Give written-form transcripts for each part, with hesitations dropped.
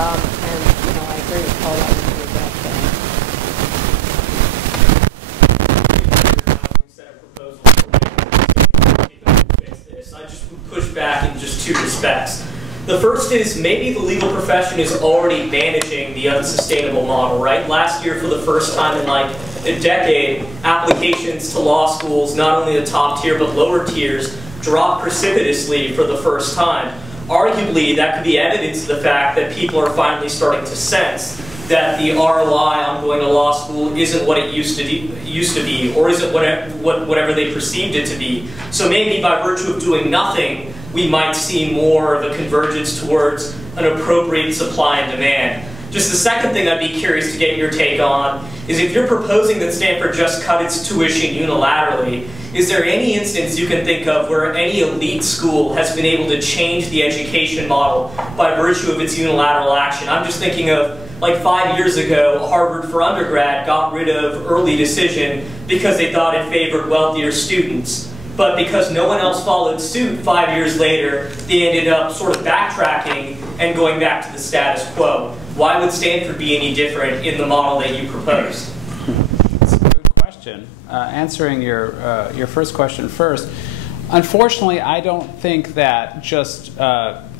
And, you know, I agree with all that you were about saying. I just would push back in just two respects. The first is maybe the legal profession is already managing the unsustainable model, right? Last year, for the first time in like a decade, applications to law schools, not only the top tier but lower tiers, dropped precipitously for the first time. Arguably, that could be evidence of the fact that people are finally starting to sense that the ROI on going to law school isn't what it used to be, or isn't whatever they perceived it to be. So maybe by virtue of doing nothing, we might see more of a convergence towards an appropriate supply and demand. Just the second thing I'd be curious to get your take on is if you're proposing that Stanford just cut its tuition unilaterally, is there any instance you can think of where any elite school has been able to change the education model by virtue of its unilateral action? I'm just thinking of, like 5 years ago, Harvard for undergrad got rid of early decision because they thought it favored wealthier students. But because no one else followed suit 5 years later, they ended up sort of backtracking and going back to the status quo. Why would Stanford be any different in the model that you proposed? That's a good question. Answering your first question first, unfortunately, I don't think that just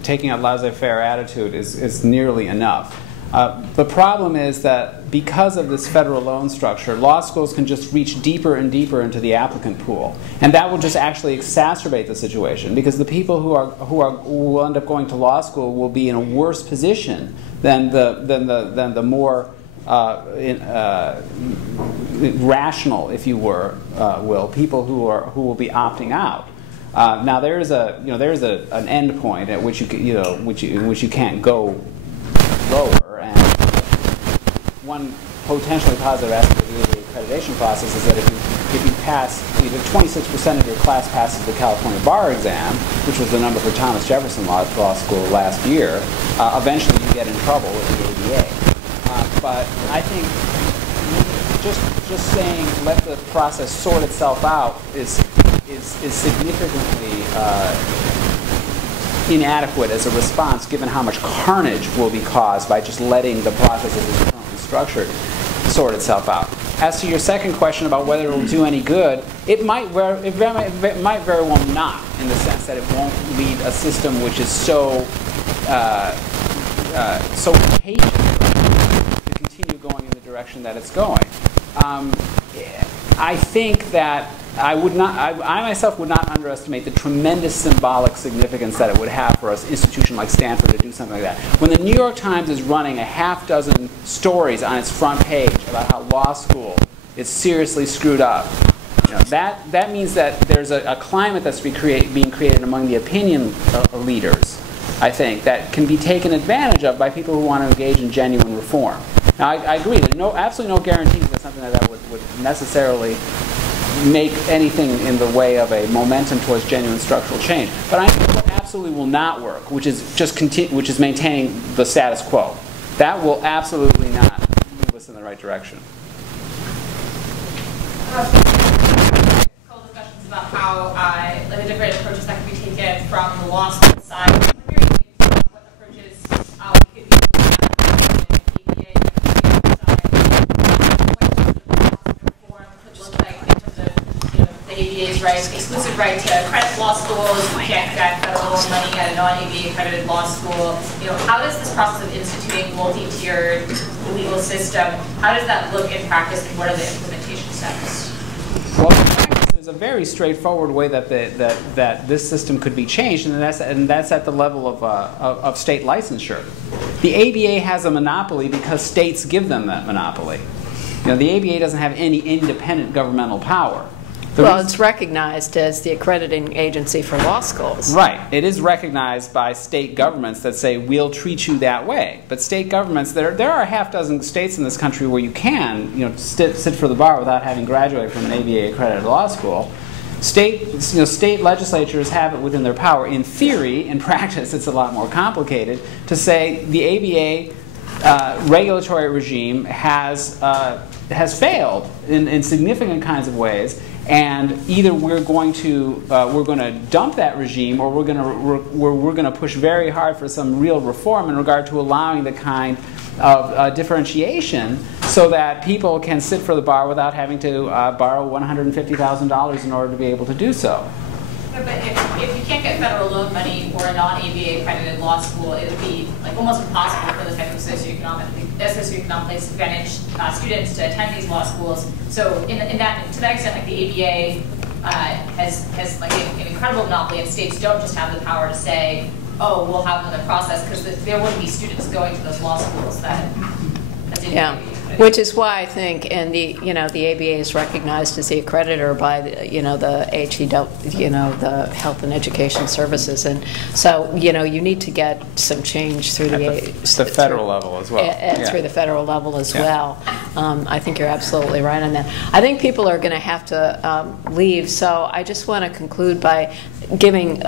taking a laissez-faire attitude is nearly enough. The problem is that because of this federal loan structure, law schools can just reach deeper and deeper into the applicant pool, and that will just actually exacerbate the situation because the people who will end up going to law school will be in a worse position than the more rational, if you will, people who will be opting out. Now there is an end point at which you can't go lower, and one potentially positive aspect of the accreditation process is that if you pass, either 26% of your class passes the California bar exam, which was the number for Thomas Jefferson Law School last year, eventually you get in trouble with the ABA. But I think just saying let the process sort itself out is significantly inadequate as a response, given how much carnage will be caused by just letting the process as it's currently structured sort itself out. As to your second question about whether it will do any good, it might very well not, in the sense that it won't lead a system which is so impatient to continue going in the direction that it's going. I think that I myself would not underestimate the tremendous symbolic significance that it would have for an institution like Stanford to do something like that. When the New York Times is running a half-dozen stories on its front page about how law school is seriously screwed up, that means that there's a climate that's being created among the opinion leaders, I think, that can be taken advantage of by people who want to engage in genuine reform. Now, I agree. There's absolutely no guarantees that something like that would necessarily make anything in the way of a momentum towards genuine structural change. But I think what absolutely will not work, which is maintaining the status quo, that will absolutely not move us in the right direction. A couple discussions about how like the different approaches that can be taken from the law school side. I'm wondering what approaches could be ABA's right, exclusive right to accredit law schools. You can't get federal money at a non-ABA accredited law school. How does this process of instituting multi-tiered legal system, how does that look in practice, and what are the implementation steps? Well, in practice, there's a very straightforward way that this system could be changed, and that's at the level of state licensure. The ABA has a monopoly because states give them that monopoly. The ABA doesn't have any independent governmental power. Well, it's recognized as the accrediting agency for law schools. Right. It is recognized by state governments that say, we'll treat you that way. But state governments, there are a half-dozen states in this country where you can sit for the bar without having graduated from an ABA accredited law school. State legislatures have it within their power. In theory, in practice, it's a lot more complicated to say the ABA regulatory regime has failed in significant kinds of ways, And either we're going to dump that regime, or we're going to push very hard for some real reform in regard to allowing the kind of differentiation so that people can sit for the bar without having to borrow $150,000 in order to be able to do so. Yeah, but if you can't get federal loan money for a non-ABA accredited law school, it would be like almost impossible for the type of socioeconomically disadvantaged students to attend these law schools. So to that extent, like the ABA has like an incredible monopoly, and states don't just have the power to say, oh, we'll have another process, because there wouldn't be students going to those law schools that didn't. Yeah. Which is why I think, and the ABA is recognized as the accreditor by the HEW, the Health and Education Services, and so you need to get some change through the federal level as well. Through the federal level as well. I think you're absolutely right on that. I think people are going to have to leave, so I just want to conclude by giving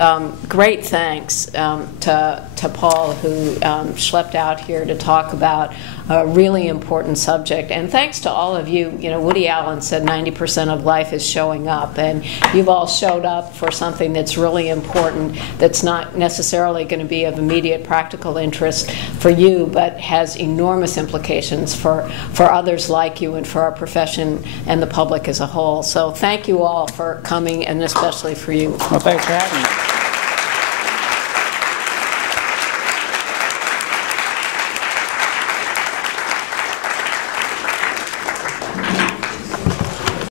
great thanks to Paul, who schlepped out here to talk about a really important subject. And thanks to all of you. Woody Allen said 90% of life is showing up, and you've all showed up for something that's really important, that's not necessarily going to be of immediate practical interest for you, but has enormous implications for others like you and for our profession and the public as a whole. So thank you all for coming, and especially for you. Well, thanks for having me.